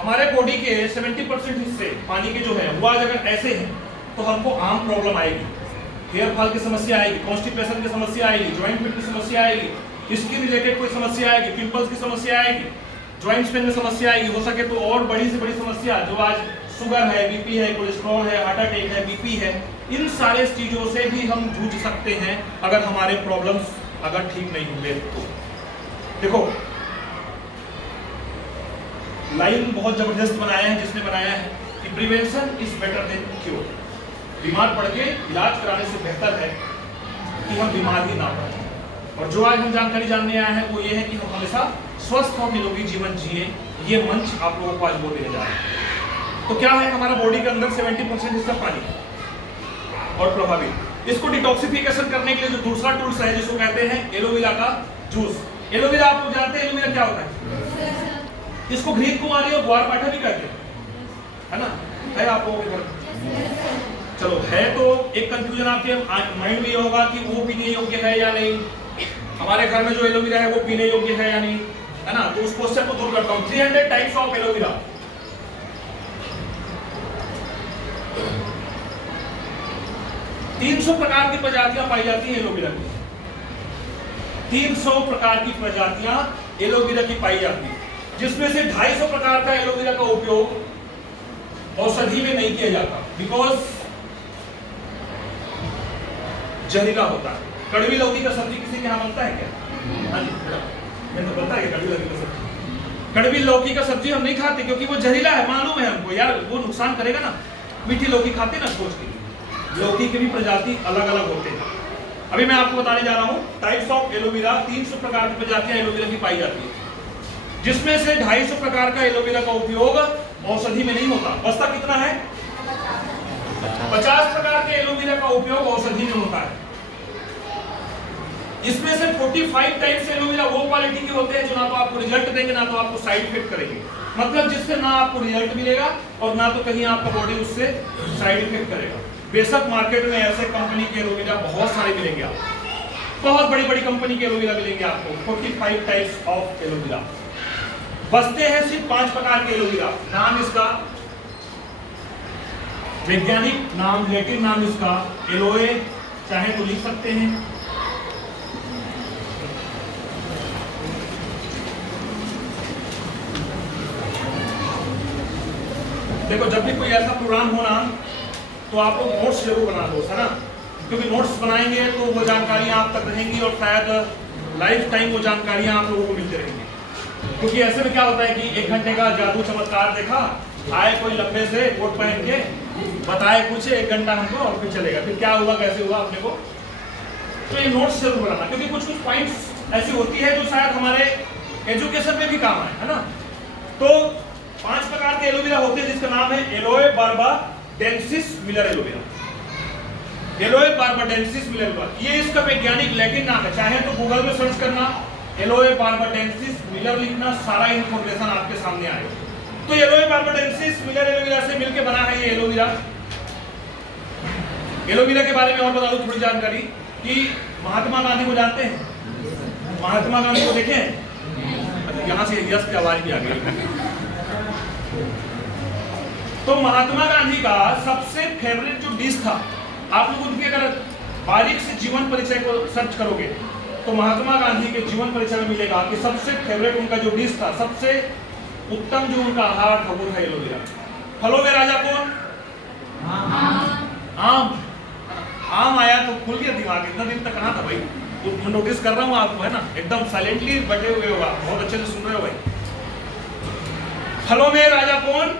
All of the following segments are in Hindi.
हमारे बॉडी के 70% हिस्से पानी के जो है वो आज अगर ऐसे हैं तो हमको आम प्रॉब्लम आएगी, हेयर फॉल की समस्या आएगी, कॉन्स्टिपेशन की समस्या आएगी, जॉइंट पेन की समस्या आएगी, स्किन रिलेटेड कोई समस्या आएगी, पिंपल्स की समस्या आएगी, जॉइंट्स पेन में समस्या आएगी, हो सके तो और बड़ी से बड़ी समस्या जो आज शुगर है, बीपी है, कोलेस्ट्रॉल है, हार्ट अटैक है, बीपी है, इन सारे चीजों से भी हम जूझ सकते हैं अगर हमारे प्रॉब्लम्स अगर ठीक नहीं होंगे तो। देखो लाइन बहुत जबरदस्त बनाया है जिसने बनाया है कि prevention is better than cure. बीमार पड़ के इलाज कराने से बेहतर है कि हम बीमार ही ना पड़े। और जो आज हम जानकारी जानने आए हैं वो ये है कि हम हमेशा स्वस्थ और निरोगी जीवन जिए। ये मंच आप लोगों को आज वो देने जा रहे हैं। तो क्या है, हमारा बॉडी के अंदर 70% हिस्सा पानी और प्रभावित। इसको डिटॉक्सिफिकेशन करने के लिए जो दूसरा टूल्स है जिसको कहते हैं एलोवेरा का जूस। एलोवेरा आप लोग जानते हैं एलोवेरा क्या होता है? इसको घृत कुमारी और ग्वारपाठा भी कहते हैं, है ना? है आप लोगों के घर? चलो है तो एक कंफ्यूजन आपके माइंड में ये होगा कि वो पीने योग्य है या नहीं, हमारे घर में जो एलोवेरा है वो पीने योग्य है या नहीं, है ना? तो उस क्वेश्चन को दूर करता हूं। 300 टाइप्स ऑफ एलोवेरा। तीन 300 प्रकार की प्रजातियां पाई जाती है एलोवेरा की। 300 प्रकार की प्रजातियां एलोवेरा की पाई जाती है, जिसमें से 250 प्रकार का एलोवेरा का उपयोग औषधि में नहीं किया जाता, बिकॉज जहरीला होता है। कड़वी लौकी का सब्जी किसी के यहाँ बनता है क्या? हाँ जी, मैं तो बनता है कड़वी लौकी का सब्जी। कड़वी लौकी का सब्जी हम नहीं खाते क्योंकि वो जहरीला है, मालूम है हमको यार वो नुकसान करेगा ना। मीठी लौकी खाते ना सोच के। लौकी के भी प्रजाति अलग अलग होते हैं। अभी मैं आपको बताने जा रहा हूँ टाइप्स ऑफ एलोवेरा। 300 प्रकार की प्रजातियां एलोवेरा की पाई जाती है, जिसमें से 250 प्रकार का एलोवेरा का उपयोग औषधि में नहीं होता। बचता कितना है? 50 प्रकार के एलोवेरा का उपयोग औषधि में होता है। इसमें से 45 टाइप्स एलोवेरा वो क्वालिटी के होते हैं जो ना तो आपको रिजल्ट देंगे ना तो आपको साइड इफेक्ट करेंगे। मतलब जिससे ना आपको रिजल्ट मिलेगा और ना तो कहीं आपका बॉडी उससे साइड इफेक्ट करेगा। बेशक मार्केट में ऐसे कंपनी के एलोवेरा बहुत सारे मिलेंगे आपको, बहुत बड़ी बड़ी कंपनी के एलोवेरा मिलेंगे आपको। 45 टाइप्स ऑफ एलोवेरा। बचते हैं सिर्फ 5 प्रकार के एलोवेरा। नाम इसका वैज्ञानिक नाम, लैटिन नाम इसका एलोए, चाहे तो लिख सकते हैं। देखो जब भी कोई ऐसा प्रोग्राम हो ना तो आप लोग नोट्स जरूर बना दो, है ना? क्योंकि नोट्स बनाएंगे तो वो जानकारियां आप तक रहेंगी और शायद लाइफ टाइम वो जानकारियां आप लोगों को मिलती रहेंगी। क्योंकि ऐसे में क्या होता है कि 1 घंटे का जादू चमत्कार देखा, आए कोई लंबे से कोट पहन के बताए कुछ 1 घंटा हमको और फिर चलेगा, फिर क्या हुआ कैसे हुआ अपने को। तो ये नोट्स जरूर बनाना, क्योंकि कुछ कुछ पॉइंट्स ऐसी होती है जो शायद हमारे एजुकेशन में भी काम आए, है ना? तो 5 प्रकार के एलोवेरा होते हैं जिसका नाम है alloy barbadensis Miller aloe vera. Alloy barbadensis Miller aloe vera, ये इसका वैज्ञानिक लैटिन नाम है। चाहे तो गूगल में सर्च करना, एलोए बार्बाडेंसिस मिलर लिखना, सारा इंफॉर्मेशन आपके सामने आएगा। तो एलोए बार्बाडेंसिस मिलर एलोवेरा से मिलकर बना है ये एलोवेरा। एलोवेरा के बारे में और बता दूं थोड़ी जानकारी कि महात्मा गांधी को जानते हैं? महात्मा गांधी को देखें? यहाँ से यस की आवाज भी आ गई। तो महात्मा गांधी का सबसे फेवरेट जो डिश था, आप लोग उनके अगर बारीक से जीवन परिचय को सर्च करोगे तो महात्मा गांधी के जीवन परिचय में मिलेगा कि सबसे फेवरेट उनका जो डिश था, सबसे उत्तम जो उनका आहार था वो था एलोवेरा। फलों में राजा कौन? आम। आम आया तो खुल गया दिमाग। इतना दिन तक कहाँ था भाई? तो मैं नोटिस कर रहा हूँ आपको, है ना? एकदम साइलेंटली बैठे हुए हो आप, बहुत अच्छे से सुन रहे हो भाई। फलों में राजा कौन?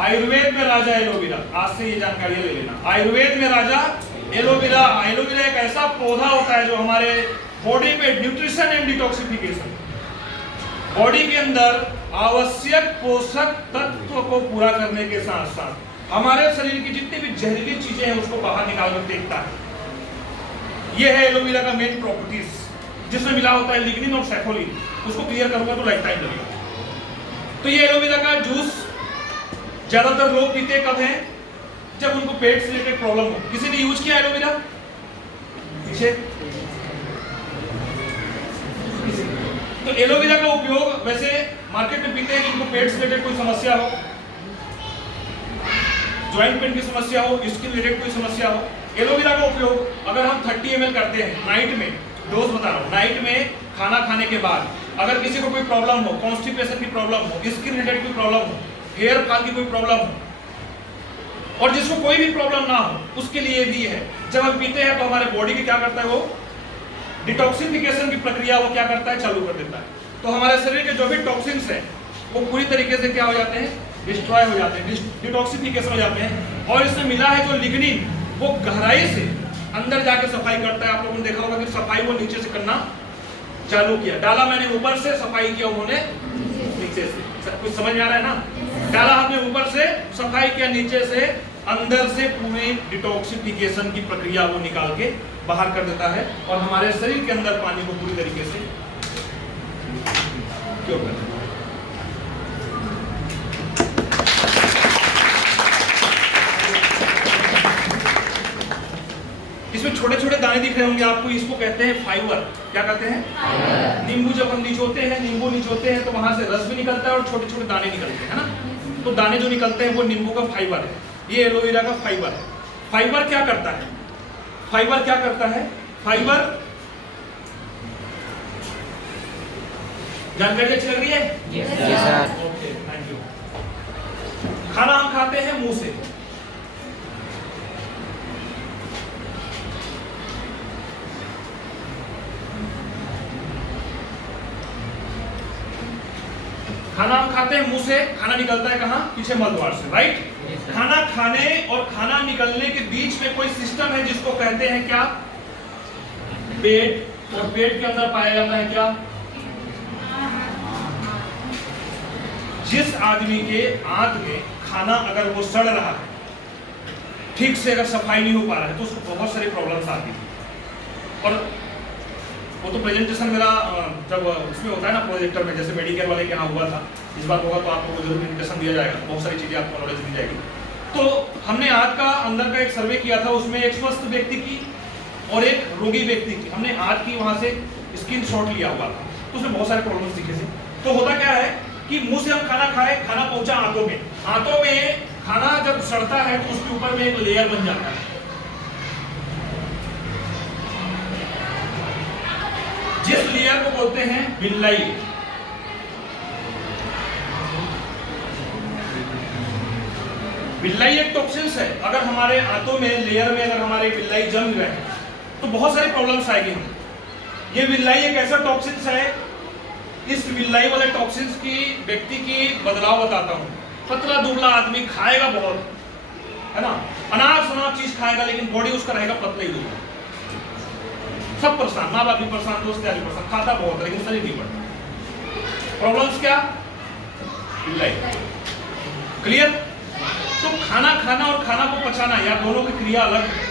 आयुर्वेद में राजा एलोवेरा। आज से ये जानकारी ले लेना। आयुर्वेद में राजा एलोवेरा। एलोवेरा एक ऐसा पौधा होता है जो हमारे बॉडी में न्यूट्रिशन एंड डिटॉक्सिफिकेशन, बॉडी के अंदर आवश्यक पोषक तत्व को पूरा करने के साथ साथ हमारे शरीर की जितनी भी जहरीली चीजें हैं उसको बाहर निकाल कर देखता है। यह है एलोवेरा का मेन प्रॉपर्टीज, जिसमें मिला होता है लिग्निन और सैफोलिन। उसको क्लियर करूंगा तो लाइफ टाइम लगेगा। तो ये एलोवेरा का जूस ज्यादातर लोग पीते कब हैं? जब उनको पेट से रिलेटेड प्रॉब्लम हो। किसी ने यूज किया एलोवेरा पीछे? तो एलोवेरा का उपयोग वैसे मार्केट में पीते हैं जिनको पेट से रिलेटेड कोई समस्या हो, ज्वाइंट पेन की समस्या हो, स्किन रिलेटेड कोई समस्या हो। एलोवेरा का उपयोग अगर हम 30 ml करते हैं नाइट में, डोज बता रहा हूँ, नाइट में खाना खाने के बाद अगर किसी को कोई प्रॉब्लम हो, कॉन्स्टिपेशन की प्रॉब्लम हो, स्किन रिलेटेड कोई प्रॉब्लम हो, हेयर फॉल की कोई प्रॉब्लम हो, और जिसको कोई भी प्रॉब्लम ना हो, उसके लिए भी है। जब हम पीते हैं तो हमारे बॉडी की क्या करता है, वो डिटॉक्सिफिकेशन की प्रक्रिया वो क्या करता है, चालू कर देता है। तो हमारे शरीर के जो भी टॉक्सिन्स हैं वो पूरी तरीके से क्या हो जाते हैं, डिस्ट्रॉय हो जाते हैं, डिटॉक्सिफिकेशन हो जाते हैं। और इसमें मिला है जो लिग्निन, वो गहराई से अंदर जाके सफाई करता है। आप लोगों ने देखा होगा कि सफाई वो नीचे से करना चालू किया। डाला मैंने ऊपर से, सफाई किया उन्होंने नीचे से। कुछ समझ में आ रहा है ना? डाला हमने ऊपर से, सफाई किया नीचे से, अंदर से पूरी डिटॉक्सिफिकेशन की प्रक्रिया वो निकाल के बाहर कर देता है और हमारे शरीर के अंदर पानी को पूरी तरीके से क्यों करता है। इसमें छोटे छोटे दाने दिख रहे होंगे आपको, इसको कहते हैं फाइबर। क्या कहते हैं? नींबू जब हम निचोते हैं, नींबू निचोते हैं तो वहां से रस भी निकलता है और छोटे छोटे दाने निकलते हैं, है ना? तो दाने जो निकलते हैं वो नींबू का फाइबर है, ये एलोवेरा का फाइबर है। फाइबर क्या करता है? फाइबर क्या करता है? फाइबर, जानकारी अच्छी लग रही है? Yes sir. Okay, thank you. खाना हम खाते हैं मुंह से, खाना हम खाते हैं मुंह से, खाना निकलता है कहाँ? पीछे मलद्वार से, राइट? खाना खाने और खाना निकलने के बीच में कोई सिस्टम है जिसको कहते हैं क्या? पेट। और पेट के अंदर पाया जाता है क्या? जिस आदमी के आंत में खाना अगर वो सड़ रहा है, ठीक से अगर सफाई नहीं हो पा रहा है, तो उसको बहुत सारी प्रॉब्लम्स आती है। और वो तो प्रेजेंटेशन मेरा जब उसमें होता है ना, प्रोजेक्टर में, जैसे मेडिकेयर वाले के यहाँ हुआ था, इस बार होगा तो आपको जरूर प्रेजेंटेशन दिया जाएगा, बहुत सारी चीज़ें आपको नॉलेज दी जाएगी। तो हमने आंत का अंदर का एक सर्वे किया था, उसमें एक स्वस्थ व्यक्ति की और एक रोगी व्यक्ति की, हमने आंत की वहाँ से स्क्रीन शॉट लिया हुआ था, तो उसमें बहुत सारे प्रॉब्लम्स दिखे थे। तो होता क्या है कि मुंह से हम खाना खाए, खाना पहुंचा आंतों में, आंतों में खाना जब सड़ता है तो उसके ऊपर में एक लेयर बन जाता है, जिस लेयर को बोलते हैं विल्लाई। विल्लाई एक टॉक्सिन्स है। अगर हमारे आंतों में लेयर में अगर हमारे विल्लाई जम गए तो बहुत सारी प्रॉब्लम्स आएगी हम। ये विल्लाई एक ऐसा टॉक्सिन्स है, इस विल्लाई वाले टॉक्सिन्स की व्यक्ति की बदलाव बताता हूँ। पतला दुबला आदमी खाएगा बहुत, है ना, अनाप शनाप चीज खाएगा, लेकिन बॉडी उसका रहेगा पतला ही दुबला, सब परेशान, माँ बाप भी परेशान, दोस्त भी परेशान, खाता बहुत लेकिन शरीर नहीं बढ़ता। प्रॉब्लम्स क्या? विल्लाई। क्लियर? तो खाना खाना और खाना को पचाना, या दोनों की क्रिया अलग है।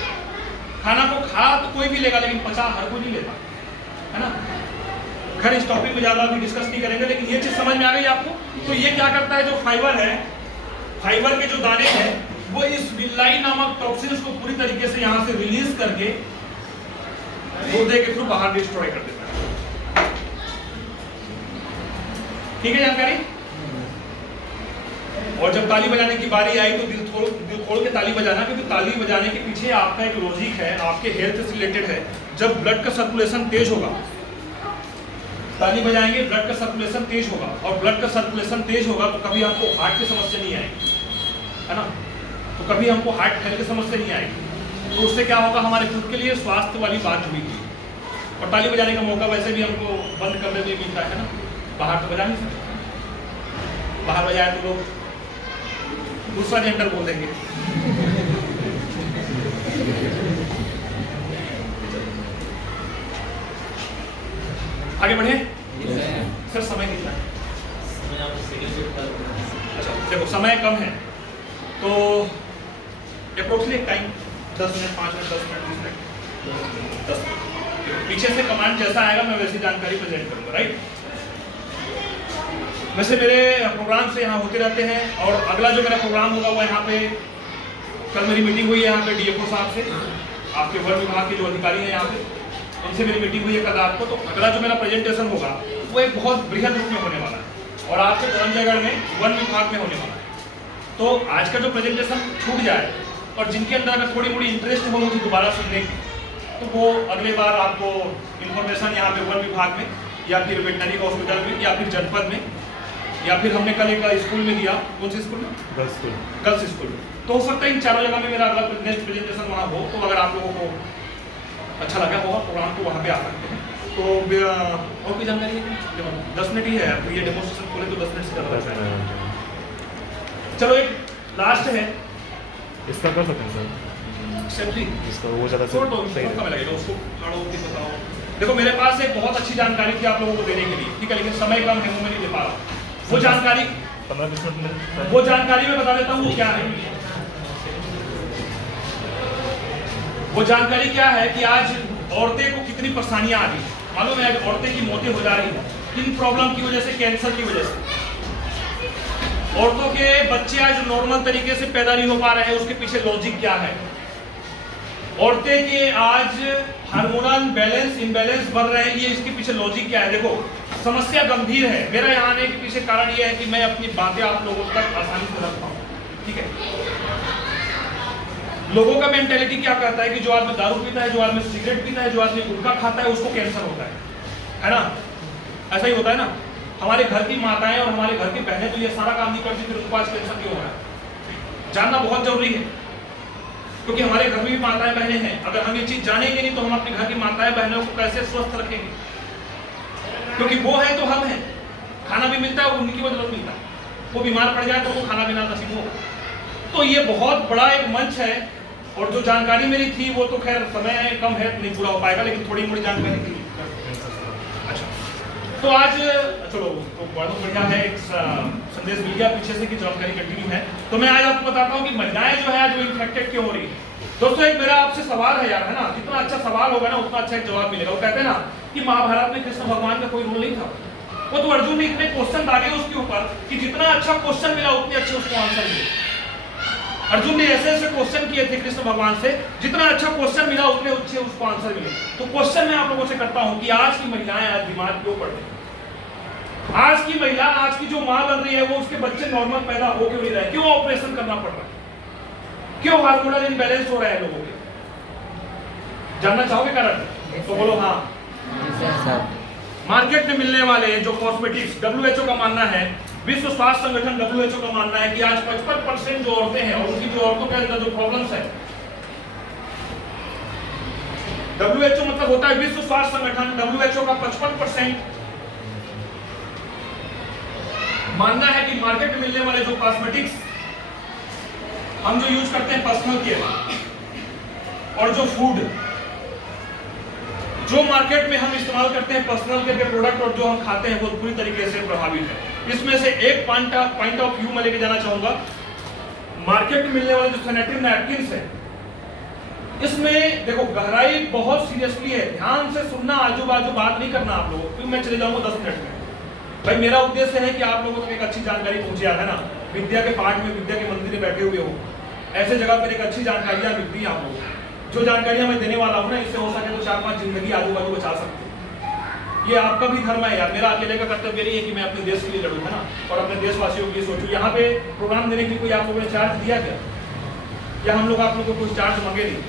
खाना को खा तो कोई भी लेगा, लेकिन पचा हर कोई नहीं लेता, है ना। खैर इस टॉपिक पे ज्यादा अभी डिस्कस नहीं करेंगे, लेकिन ये चीज समझ में आ गई आपको। तो ये क्या करता है, जो फाइबर है, फाइबर के जो दाने हैं, वो इस विल्लाई नामक टॉक्सिन्स को पूरी तरीके से यहाँ से रिलीज करके गुर्दे के थ्रू बाहर डिस्ट्रॉय कर देता है। ठीक है जानकारी? और जब ताली बजाने की बारी आई तो दिल खोल के ताली बजाना, क्योंकि ताली बजाने के पीछे आपका एक लॉजिक है, आपके हेल्थ से रिलेटेड है। जब ब्लड का सर्कुलेशन तेज होगा, ताली बजाएंगे, ब्लड का सर्कुलेशन तेज होगा, और ब्लड का सर्कुलेशन तेज होगा तो कभी हमको हार्ट की समस्या नहीं आएगी, है ना। तो कभी हमको हार्ट फेल की समस्या नहीं आएगी। तो उससे क्या होगा, हमारे खुद के लिए स्वास्थ्य वाली बात हुई थी। और ताली बजाने का मौका वैसे भी हमको बंद करने में मिलता है ना, बाहर तो बजा नहीं सकते। बाहर बजाए तो लोग दूसरा जेंडर बोल देंगे। आगे बढ़े सर, समय कितना है? अच्छा देखो, समय कम है तो approximate time 10 minute, 5 minute, 10 minute, 20 minute, 10 minute. पीछे से कमांड जैसा आएगा मैं वैसी जानकारी प्रेजेंट करूंगा, राइट। वैसे मेरे प्रोग्राम से यहाँ होते रहते हैं, और अगला जो मेरा प्रोग्राम होगा वो यहाँ पे, कल मेरी मीटिंग हुई है यहाँ पे डीएफओ साहब से, आपके वन विभाग के जो अधिकारी हैं यहाँ पे, उनसे मेरी मीटिंग हुई है कल रात को। तो अगला जो मेरा प्रेजेंटेशन होगा वो एक बहुत बृहद रूप में होने वाला है। और आपके धर्मजयगढ़ में वन विभाग में होने वाला है। तो आज का जो प्रेजेंटेशन छूट जाए और जिनके अंदर अगर थोड़ी मोड़ी इंटरेस्ट हो मुझे दोबारा सुनने की, तो वो अगले बार आपको इन्फॉर्मेशन यहाँ पे वन विभाग में या फिर वेटनरी हॉस्पिटल में या फिर जनपद में या फिर हमने कल एक स्कूल में दिया, कौन से स्कूल में? गर्ल्स स्कूल में। तो हो सकता है इन चारों जगह में मेरा अगला नेक्स्ट प्रेजेंटेशन वहाँ हो। तो अगर आप लोगों को अच्छा लगा होगा प्रोग्राम को वहाँ पे आ सकते हैं। तो और कोई जानकारी है? 10 मिनट ही है, तो ये डेमोस्ट्रेशन खोले तो 10 मिनट से ज़्यादा लगता है। चलो एक लास्ट है, इसका कर सकते हैं सर, सेफ्टी इसका वो ज़्यादा छोड़ दो, उसको लगेगा उसको फाड़ो कि बताओ। देखो मेरे पास एक बहुत अच्छी जानकारी थी आप लोगों को देने के लिए, ठीक है, लेकिन समय कम है, मैं नहीं दे पा रहा। वो जानकारी 15-20 मिनट में वो जानकारी मैं बता देता हूँ वो क्या है। वो जानकारी क्या है कि आज औरतें को कितनी परेशानियां आ रही है, मालूम है? औरतें की मौतें हो जा रही है किन प्रॉब्लम की वजह से, कैंसर की वजह से। औरतों के बच्चे आज नॉर्मल तरीके से पैदा नहीं हो पा रहे हैं, उसके पीछे लॉजिक क्या है? औरतें के आज हार्मोनल बैलेंस इम्बैलेंस बढ़ रहे हैं, ये इसके पीछे लॉजिक क्या है? देखो समस्या गंभीर है। मेरा यहाँ आने के पीछे कारण ये है कि मैं अपनी बातें आप लोगों तक आसानी से रख पाऊँ, ठीक है? लोगों का मेंटेलिटी क्या कहता है कि जो आदमी दारू पीता है, जो आदमी सिगरेट पीता है, जो आदमी गुटखा खाता है, उसको कैंसर होता है ना? ऐसा ही होता है ना? हमारे घर की माताएं और हमारे घर की बहनें तो ये सारा काम नहीं करती, फिर उनको आज कैंसर क्यों हो रहा है? जानना बहुत जरूरी है, क्योंकि हमारे घर में भी माताएं बहनें हैं। अगर हम ये चीज जानेंगे नहीं तो हम अपने घर की माताएं बहनों को कैसे स्वस्थ रखेंगे? क्योंकि वो है तो हम हैं, खाना भी मिलता है, उनकी वो जरूरत मिलता है। वो बीमार पड़ जाए तो वो खाना पीना नसीब हो। तो ये बहुत बड़ा एक मंच है, और जो जानकारी मेरी थी वो तो खैर समय कम है नहीं पूरा हो पाएगा, लेकिन थोड़ी मोड़ी जानकारी थी। अच्छा, तो आज चलो तो बहुत बढ़िया है, एक संदेश मिल गया पीछे से कि जानकारी कंटिन्यू है। तो मैं आज आपको बताता हूँ कि महिलाएं जो है जो इन्फेक्टेड क्यों हो रही है। दोस्तों एक मेरा आपसे सवाल है यार, है ना? जितना अच्छा सवाल होगा ना उतना अच्छा एक जवाब मिलेगा। वो कहते हैं ना कि महाभारत में कृष्ण भगवान का कोई रोल नहीं था, वो तो अर्जुन ने इतने क्वेश्चन डाले उसके ऊपर कि जितना अच्छा क्वेश्चन मिला उतने अच्छे उसको आंसर मिले। अर्जुन ने ऐसे ऐसे क्वेश्चन किए थे कृष्ण भगवान से, जितना अच्छा क्वेश्चन मिला उतने अच्छे उसको आंसर मिले। तो क्वेश्चन मैं आप लोगों से करता हूं कि आज की महिलाएं आज बीमार क्यों पड़ रही है? आज की महिला, आज की जो मां बन रही है, वो उसके बच्चे नॉर्मल पैदा हो क्यों नहीं रहे? क्यों ऑपरेशन करना पड़ रहा है? क्यों हार्मोनल इनबैलेंस हो रहे हैं लोगों के? जानना चाहोगे कारण? तो बोलो हाँ। मार्केट में मिलने वाले जो कॉस्मेटिक्स, WHO का मानना है, विश्व स्वास्थ्य संगठन WHO का मानना है कि आज 55% जो औरतें हैं और उनकी जो औरतों के अंदर जो प्रॉब्लम्स है, WHO मतलब होता है विश्व स्वास्थ्य संगठन, WHO का 55% मानना है कि मार्केट में मिलने वाले जो कॉस्मेटिक्स हम जो यूज करते हैं पर्सनल केयर और जो फूड जो मार्केट में हम इस्तेमाल करते हैं पर्सनल केयर के प्रोडक्ट और जो हम खाते हैं वो पूरी तरीके से प्रभावित है। इसमें से एक पॉइंट ऑफ व्यू मैं लेके जाना चाहूंगा। मार्केट में मिलने वाले जो सैनिटरी नैपकिन्स है, इसमें देखो गहराई बहुत सीरियसली है, ध्यान से सुनना, आजू बाजू बात नहीं करना आप लोगों, क्योंकि मैं चले जाऊंगा 10 मिनट में। भाई मेरा उद्देश्य है कि आप लोगों तक एक अच्छी जानकारी पहुंचे, है ना? विद्या के पाठ में, विद्या के मंदिर में बैठे हुए हो, ऐसे जगह पर एक अच्छी जानकारियां मिलती है आप लोगों को। जो जानकारियां मैं देने वाला हूं ना, इससे हो सके तो 4-5 जिंदगी आजू बाजू बचा सकते हैं। ये आपका भी धर्म है यार, मेरा अकेले का कर्तव्य नहीं है कि मैं अपने देश के लिए लड़ूं, है ना? और अपने देशवासियों के लिए सोचूं। यहाँ पे प्रोग्राम देने के लिए कोई आप लोगों ने चार्ज दिया क्या? या हम लोग आप लोगों को कुछ चार्ज मांगे नहीं?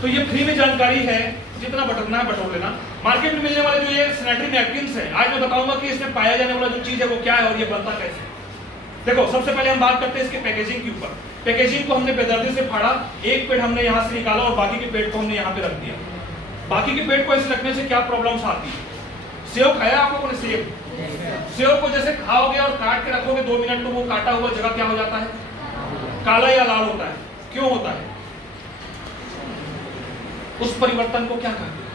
तो ये फ्री में जानकारी है, जितना बटोरना है बटोर लेना। मार्केट में मिलने वाले जो ये सैनिटरी नैपकिन्स है, आज मैं बताऊंगा कि इसमें पाया जाने वाला जो चीज है वो क्या है और ये बनता कैसे। देखो सबसे पहले हम बात करते हैं इसके पैकेजिंग के ऊपर। पैकेजिंग को हमने बेदर्दी से फाड़ा, एक पेड़ हमने यहाँ से निकाला और बाकी के पेड़ को हमने यहाँ पे रख दिया। बाकी के पेड़ को ऐसे रखने से क्या प्रॉब्लम्स आती है? सेव खाया आप लोगों ने? सेव को जैसे खाओगे और काट के रखोगे 2 मिनट तो वो काटा हुआ जगह क्या हो जाता है? काला या लाल होता है। क्यों होता है? उस परिवर्तन को क्या कहते हैं?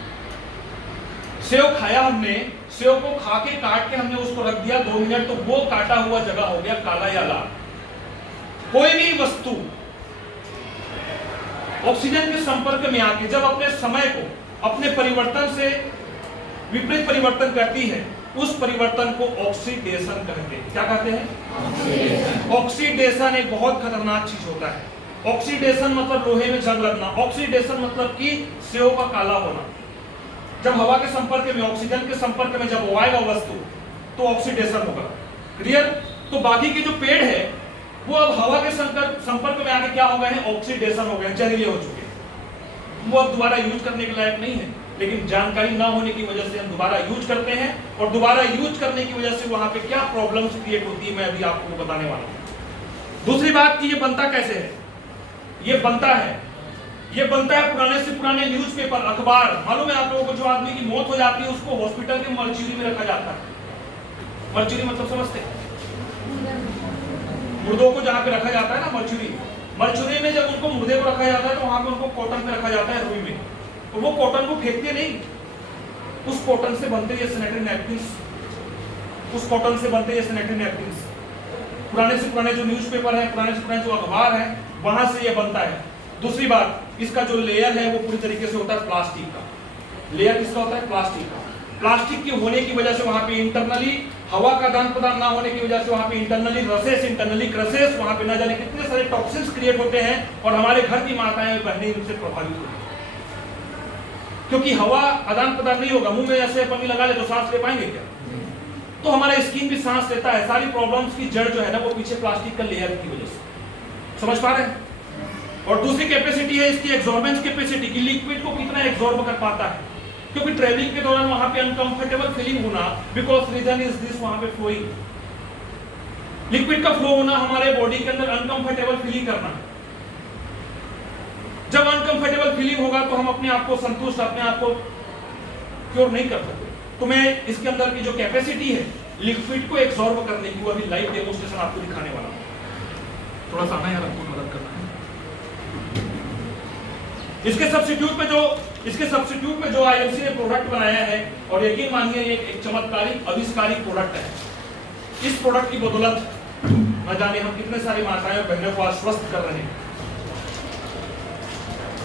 सेव खाया हमने, सेव को खा के काट के हमने उसको रख दिया 2 मिनट तो वो काटा हुआ जगह हो गया काला या लाल। कोई भी वस्तु ऑक्सीजन के संपर्क में आके जब अपने समय को अपने परिवर्तन से विपरीत परिवर्तन करती है, उस परिवर्तन को ऑक्सीडेशन कहते हैं। क्या कहते हैं? ऑक्सीडेशन एक बहुत खतरनाक चीज होता है। ऑक्सीडेशन मतलब लोहे में जंग लगना। ऑक्सीडेशन मतलब कि सेव का काला होना। जब हवा के संपर्क में, ऑक्सीजन के संपर्क में जब वो आएगा वस्तु तो ऑक्सीडेशन होगा। क्लियर? तो बाकी के जो पेड़ है वो अब हवा के संपर्क में आके क्या हो गए हैं, ऑक्सीडेशन हो गए हैं, जहरीले हो चुके हैं। वो अब दोबारा यूज करने के लायक नहीं है, लेकिन जानकारी ना होने की वजह से हम दोबारा यूज करते हैं, और दोबारा यूज करने की वजह से वहां पे क्या प्रॉब्लम्स क्रिएट होती है मैं अभी आपको बताने वाला हूं। दूसरी बात कि ये बनता कैसे है, ये बनता है पुराने से पुराने न्यूज़पेपर, अखबार। मालूम है आप लोगों को, जो आदमी की मौत हो जाती है उसको हॉस्पिटल के मर्चुरी में रखा जाता है। मर्चुरी मतलब समझते हैं, मुर्दों को जहाँ पे रखा जाता है ना, मर्चुरी में जब उनको मुर्दे को रखा जाता है तो वहां पे उनको कॉटन पे रखा जाता है, रुई में। और वो कॉटन को फेंकते नहीं, उस कॉटन से बनते ये सैनिटरी नैपकिन्स, पुराने से पुराने जो न्यूज़पेपर है, पुराने से पुराने जो अखबार है, वहां से ये बनता है। दूसरी बात, इसका जो लेयर है वो पूरी तरीके से होता है प्लास्टिक का। लेयर किसका होता है? प्लास्टिक का। प्लास्टिक के होने की वजह से वहां पे इंटरनली हवा का आदान प्रदान ना होने की वजह से वहां पे इंटरनली क्रसेस, वहां पे न जाने कितने सारे टॉक्सिन्स क्रिएट होते हैं, और हमारे घर की माताएं बहनें इनसे प्रभावित होती हैं। क्योंकि हवा आदान प्रदान नहीं होगा, मुंह में ऐसे पन्नी लगा ले तो सांस ले पाएंगे क्या? तो हमारा स्किन भी सांस लेता है। सारी प्रॉब्लम्स की जड़ जो है ना वो पीछे प्लास्टिक का लेयर की वजह से। समझ पा रहे हैं? और दूसरी कैपेसिटी है इसकी एब्जॉर्बेंस कैपेसिटी, की लिक्विड को कितना एब्जॉर्ब कर पाता है। क्योंकि ट्रेवलिंग के दौरान वहां पे अनकंफर्टेबल फीलिंग होना, बिकॉज रीजन इज दिस, वहां पे फ्लोइंग, लिक्विड का फ्लो होना, हमारे बॉडी के अंदर अनकंफर्टेबल फीलिंग करना। जब अनकंफर्टेबल फीलिंग होगा तो हम अपने आप को संतुष्ट, अपने आप को क्योर नहीं कर सकते। तो मैं इसके अंदर की जो कैपेसिटी है लिक्विड को एब्जॉर्ब करने की, वो अभी लाइव डेमोन्स्ट्रेशन आपको दिखाने वाला हूं। थोड़ा सा आना यार, आपको मदद करना है। इसके सब्स्टिट्यूट में जो आईएमसी ने प्रोडक्ट बनाया है, और यकीन मानिए ये एक चमत्कारिक आविष्कारिक प्रोडक्ट है। इस प्रोडक्ट की बदौलत न जाने हम कितने सारी माताएं और बहनों को आश्वस्त कर रहे हैं।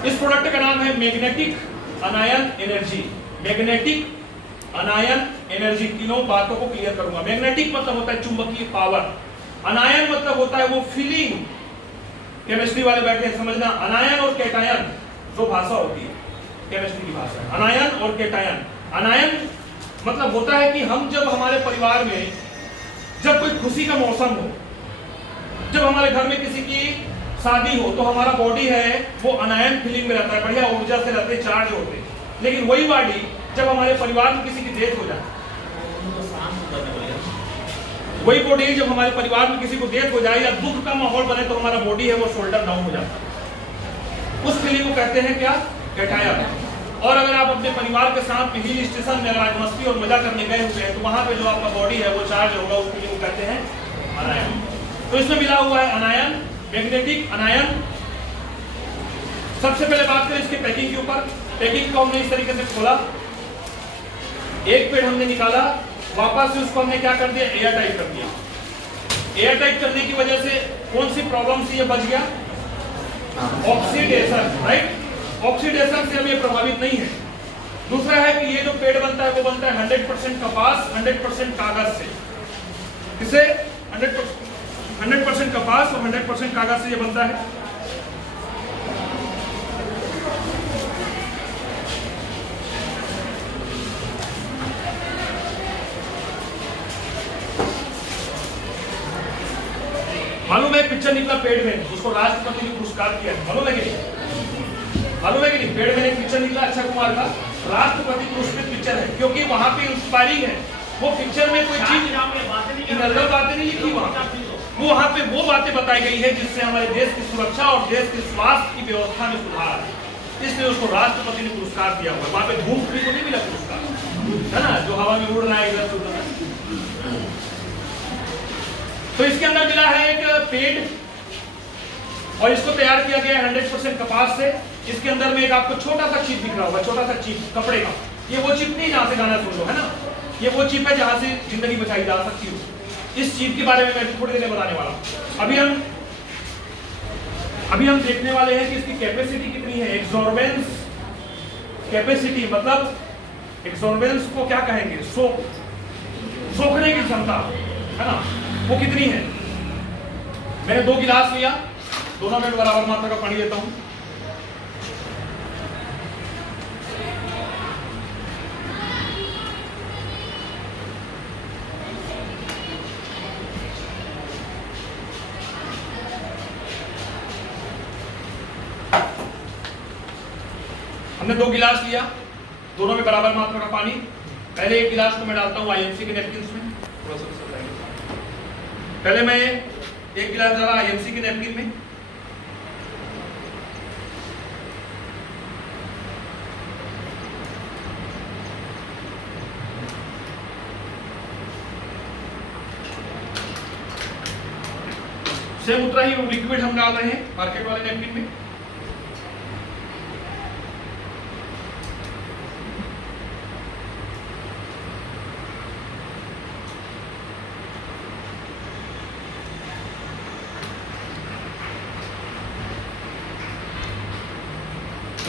इस प्रोडक्ट का नाम है मैग्नेटिक अनायन एनर्जी। मैग्नेटिक अनायन एनर्जी, तीनों बातों को क्लियर करूंगा। मैग्नेटिक मतलब होता है चुंबकीय पावर, अनायन मतलब होता है वो फीलिंग। केमिस्ट्री वाले बैठे हैं समझना, अनायन और कैटायन जो भाषा होती है केमिस्ट्री की भाषा है, अनायन और कैटायन। अनायन मतलब होता है कि हम जब हमारे परिवार में जब कोई खुशी का मौसम हो, जब हमारे घर में किसी की शादी हो, तो हमारा बॉडी है वो अनायन फीलिंग में रहता है, बढ़िया ऊर्जा से रहते हैं, चार्ज होते हैं। लेकिन वही बॉडी जब हमारे परिवार में किसी की डेथ हो जाए, वही बॉडी जब हमारे परिवार में किसी को डेथ हो जाए या दुख का माहौल बने, तो हमारा बॉडी है वो शोल्डर डाउन हो जाता है। उस फीलिंग को कहते हैं क्या? कैटायन। और अगर आप अपने परिवार के साथ में हिल स्टेशन में अगर मस्ती और मजा करने गए हुए हैं, तो वहां पे जो आपका बॉडी है वो चार्ज होगा, उस फीलिंग को कहते हैं अनायन। तो इसमें मिला हुआ है अनायन, मैग्नेटिक अनायन। सबसे पहले बात करें इसके पैकिंग के ऊपर। पैकिंग को हमने इस तरीके से खोला, एक पेड़ हमने निकाला, वापस से उसको हमने क्या कर दिया? एयर टाइट कर दिया। एयर टाइट करने की वजह से कौन सी प्रॉब्लम से ये बच गया? Oxidation, right? ऑक्सीडेशन से अब ये प्रभावित नहीं है। दूसरा है कि ये जो पेड़ बनता है वो बनता है 100% कपास, 100% कागज से। किसे? 100% कपास और 100% कागज से ये बनता है। मालूम है पिक्चर निकला पेड़ में, उसको राष्ट्रपति ने पुरस्कार किया है, मालूम है कि नहीं? मालूम है कि नहीं? पेड़ में एक पिक्चर निकला अक्षय कुमार का, राष्ट्रपति पुरस्कृत पिक्चर है, क्योंकि वहां पे इंस्पायरिंग है। वो पिक्चर में कोई चीज इनर्गल बातें नहीं लिखी, वहां पे वो बातें बताई गई है जिससे हमारे देश की सुरक्षा और देश के स्वास्थ्य की व्यवस्था में सुधार है। इसलिए उसको राष्ट्रपति ने पुरस्कार दिया हुआ है। वहां पे धूमकेतु को नहीं मिला पुरस्कार, है ना, जो हवा में उड़ रहा है इधर से उधर। तो इसके अंदर मिला है एक पेड़, और इसको तैयार किया गया है 100% कपास से। इसके अंदर में एक आपको छोटा सा चिप दिख रहा होगा, छोटा सा चिप कपड़े का। ये वो चिप नहीं जहां से गाना सुन लो, है ना, ये वो चिप है जहां से जिंदगी बचाई जा सकती हो। इस चिप के बारे में मैं थोड़ी देर में बताने वाला हूं। अभी हम देखने वाले हैं कि इसकी कैपेसिटी कितनी है। एब्जॉर्बेंस कैपेसिटी मतलब एब्जॉर्बेंस को क्या कहेंगे? सोखने की क्षमता, है ना, वो कितनी है। मैंने 2 गिलास लिया, दोनों में बराबर मात्रा का पानी लेता हूं। हमने 2 गिलास लिया, दोनों में बराबर मात्रा का पानी। पहले एक गिलास को मैं डालता हूँ आईएमसी के नैपकिन में, थोड़ा सा पहले मैं एक गिलास डाला आईएमसी के नैपकिन में। सेम उतना ही लिक्विड हम डाल रहे हैं मार्केट वाले नैपकिन में।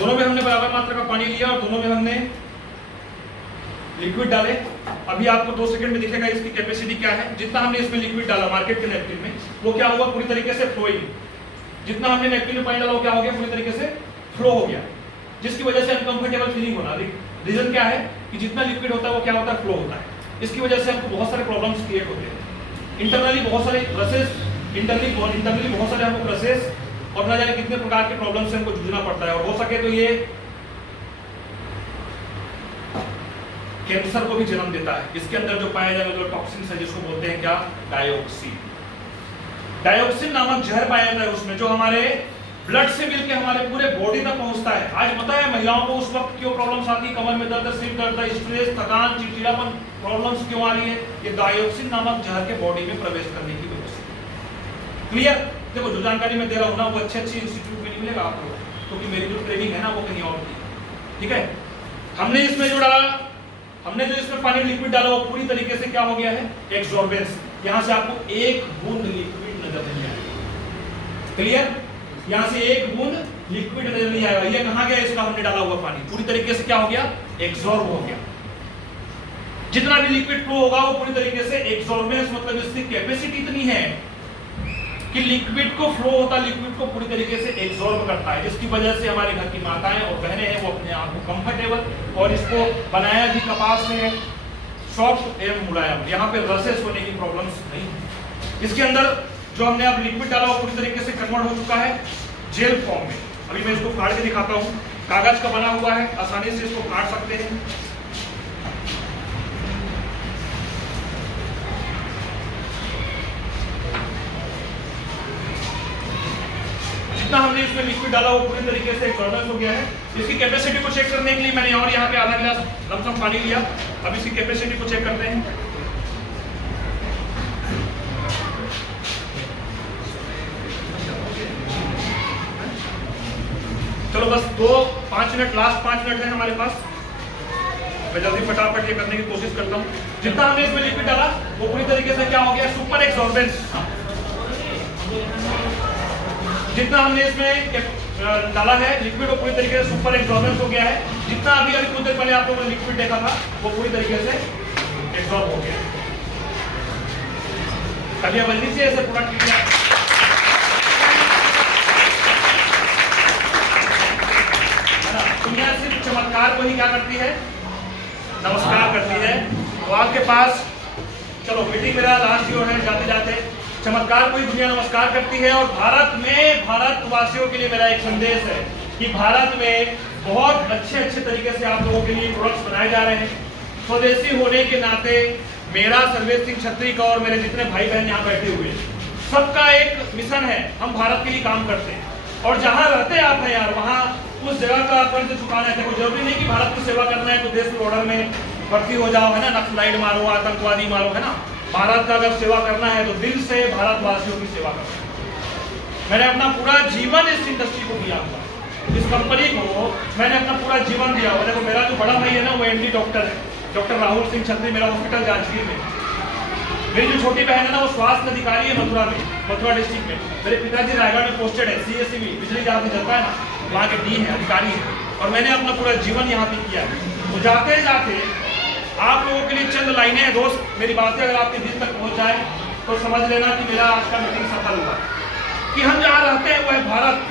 दोनों में हमने बराबर मात्रा का पानी लिया और दोनों में हमने लिक्विड डाले। अभी आपको 2 सेकंड में दिखेगा इसकी कैपेसिटी क्या है। जितना हमने इसमें लिक्विड डाला मार्केट के नैपकिन में, वो क्या होगा, पूरी तरीके से फ्लोइंग। जितना हमने नैपकिन में पानी डाला वो क्या हो गया, पूरी तरीके से फ्लो हो गया, जिसकी वजह से अनकंफर्टेबल फीलिंग होना। रीजन क्या है कि जितना लिक्विड होता है वो क्या होता है, फ्लो होता है। इसकी वजह से हमको बहुत सारे प्रॉब्लम्स क्रिएट होते हैं। इंटरनली बहुत सारे रसेस, इंटरनली बहुत सारे हमको रसेस और ना जाने कितने प्रकार के प्रॉब्लम से हमको जूझना पड़ता है। और हो सके तो ये कैंसर को भी जन्म देता है। इसके अंदर जो पाया जाने वाला टॉक्सिन्स है जिसको बोलते हैं क्या, डायोक्सिन। डायोक्सिन नामक जहर पाया जाता है उसमें, जो हमारे ब्लड से मिलकर हमारे पूरे बॉडी तक पहुंचता है। आज पता है महिलाओं को उस वक्त क्यों प्रॉब्लम्स आती है, कमर में दर्द, सिर दर्द, स्ट्रेस, थकान, चिड़चिड़ापन प्रॉब्लम्स क्यों आ रही है, ये डायोक्सिन नामक जहर के बॉडी में प्रवेश करने की वजह से। क्लियर? देखो जो जानकारी मैं दे रहा हूँ ना, वो अच्छे इंस्टीट्यूट में नहीं मिलेगा आपको, क्योंकि मेरी जो ट्रेनिंग है ना वो कहीं और की। ठीक है, हमने इसमें जो डाला, हमने जो इसमें पानी लिक्विड डाला वो पूरी तरीके से क्या हो गया है, एब्जॉर्बेंस। यहां से आपको एक बूंद लिक्विड नजर नहीं आएगा। क्लियर? यहां से एक बूंद लिक्विड नजर नहीं आएगा। ये कहां गया, इसका हमने डाला हुआ पानी पूरी तरीके से क्या हो गया, एब्जॉर्ब हो गया। जितना भी लिक्विड फ्लो होगा वो पूरी तरीके से एब्जॉर्बेंस, मतलब इसकी कैपेसिटी इतनी है कि लिक्विड को फ्लो होता, लिक्विड को पूरी तरीके से एब्जॉर्ब करता है, जिसकी वजह से हमारे घर की माताएं और बहनें हैं वो अपने आप को कंफर्टेबल, और इसको बनाया भी कपास में सॉफ्ट एवं मुलायम, यहाँ पे रसेस होने की प्रॉब्लम्स नहीं। इसके अंदर जो हमने अब लिक्विड डाला वो पूरी तरीके से कन्वर्ट हो चुका है जेल फॉर्म में। अभी मैं इसको फाड़ के दिखाता हूँ। कागज का बना हुआ है, आसानी से इसको फाड़ सकते हैं। जितना हमने इसमें लिक्विड डाला वो पूरी तरीके से एब्जॉर्बेंस हो गया है। इसकी कैपेसिटी को चेक करने के लिए मैंने और यहाँ पे आधा गिलास लमसम पानी लिया। अब इसकी कैपेसिटी को चेक करते हैं। चलो बस 5 मिनट, लास्ट 5 मिनट है हमारे पास। मैं जल्दी फटाफट ये करने की कोशिश करता हूँ। जितना हमने इसमें लिक्विड डाला वो पूरी तरीके से क्या हो गया, सुपर एब्जॉर्बेंस। जितना हमने इसमें डाला है लिक्विड वो पूरी तरीके से सुपर एब्जॉर्बेंस हो गया है। जितना अभी कुछ देर पहले आप लोगों ने लिक्विड देखा था वो पूरी तरीके से एब्जॉर्ब हो गया। कभी जल्दी से ऐसे पूरा क्लियर। दुनिया सिर्फ चमत्कार को ही क्या करती है, नमस्कार करती है। तो आपके पास, चलो मीटिंग मेरा लास्ट ईयर है, जाते जाते चमत्कार को ही दुनिया नमस्कार करती है। और भारत में, भारतवासियों के लिए मेरा एक संदेश है कि भारत में बहुत अच्छे तरीके से आप लोगों के लिए प्रोडक्ट्स बनाए जा रहे हैं। स्वदेशी होने के नाते मेरा, सर्वेश सिंह छत्री का और मेरे जितने भाई बहन यहाँ बैठे हुए सबका एक मिशन है, हम भारत के लिए काम करते हैं। और जहाँ रहते आप हैं यार, वहाँ उस जगह का कर्ज चुकाना है। कोई जरूरी नहीं कि भारत की सेवा करना है तो देश के ऑर्डर में भर्ती हो जाओ, है ना, नक्सलाइट मारो, आतंकवादी मारो, है ना। भारत का अगर सेवा करना है तो दिल से भारतवासियों की सेवा करना। मैंने अपना पूरा जीवन इस इंडस्ट्री को दिया हुआ, इस कंपनी को मैंने अपना पूरा जीवन दिया हुआ। देखो मेरा जो बड़ा भाई है ना वो MD डॉक्टर है, डॉक्टर राहुल सिंह छत्री, मेरा हॉस्पिटल जांजगीर में। मेरी जो छोटी बहन है ना वो स्वास्थ्य अधिकारी है मथुरा में, मथुरा डिस्ट्रिक्ट में। मेरे पिताजी रायगढ़ में पोस्टेड है, CSE में, बिजली जहाँ से चलता है ना वहाँ के डीन है, अधिकारी है। और मैंने अपना पूरा जीवन यहाँ पे किया। तो जाते जाते आप लोगों के लिए चंद लाइनें हैं दोस्त, मेरी बातें अगर आपके दिल तक पहुँच जाए तो समझ लेना कि मेरा आज का मीटिंग सफल हुआ। कि हम जहाँ रहते हैं वो है भारत,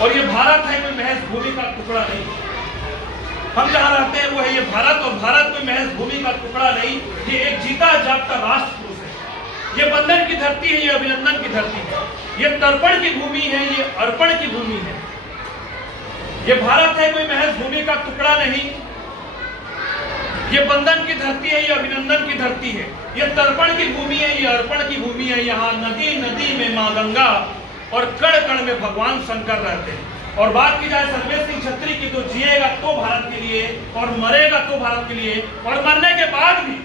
और ये भारत है कोई महज भूमि का टुकड़ा नहीं। हम जहाँ रहते हैं वो है ये भारत, और भारत कोई महज भूमि का टुकड़ा नहीं, ये एक जीता जागता राष्ट्र पुरुष है। ये बंधन की धरती है, ये अभिनंदन की धरती है, ये तर्पण की भूमि है, ये अर्पण की भूमि है। ये भारत है कोई महज भूमि का टुकड़ा नहीं, ये बंधन की धरती है, ये अभिनंदन की धरती है, ये तर्पण की भूमि है, ये अर्पण की भूमि है। यहाँ नदी नदी में माँ गंगा और कण कण में भगवान शंकर रहते हैं। और बात की जाए सर्वेश सिंह छत्री की, तो जिएगा तो भारत के लिए और मरेगा तो भारत के लिए, और मरने के बाद भी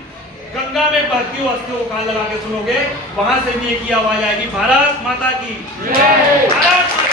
गंगा में बहती हुई अस्थियों को कान लगा के सुनोगे, वहां से भी एक ही आवाज आएगी, भारत माता की जय, भारत माता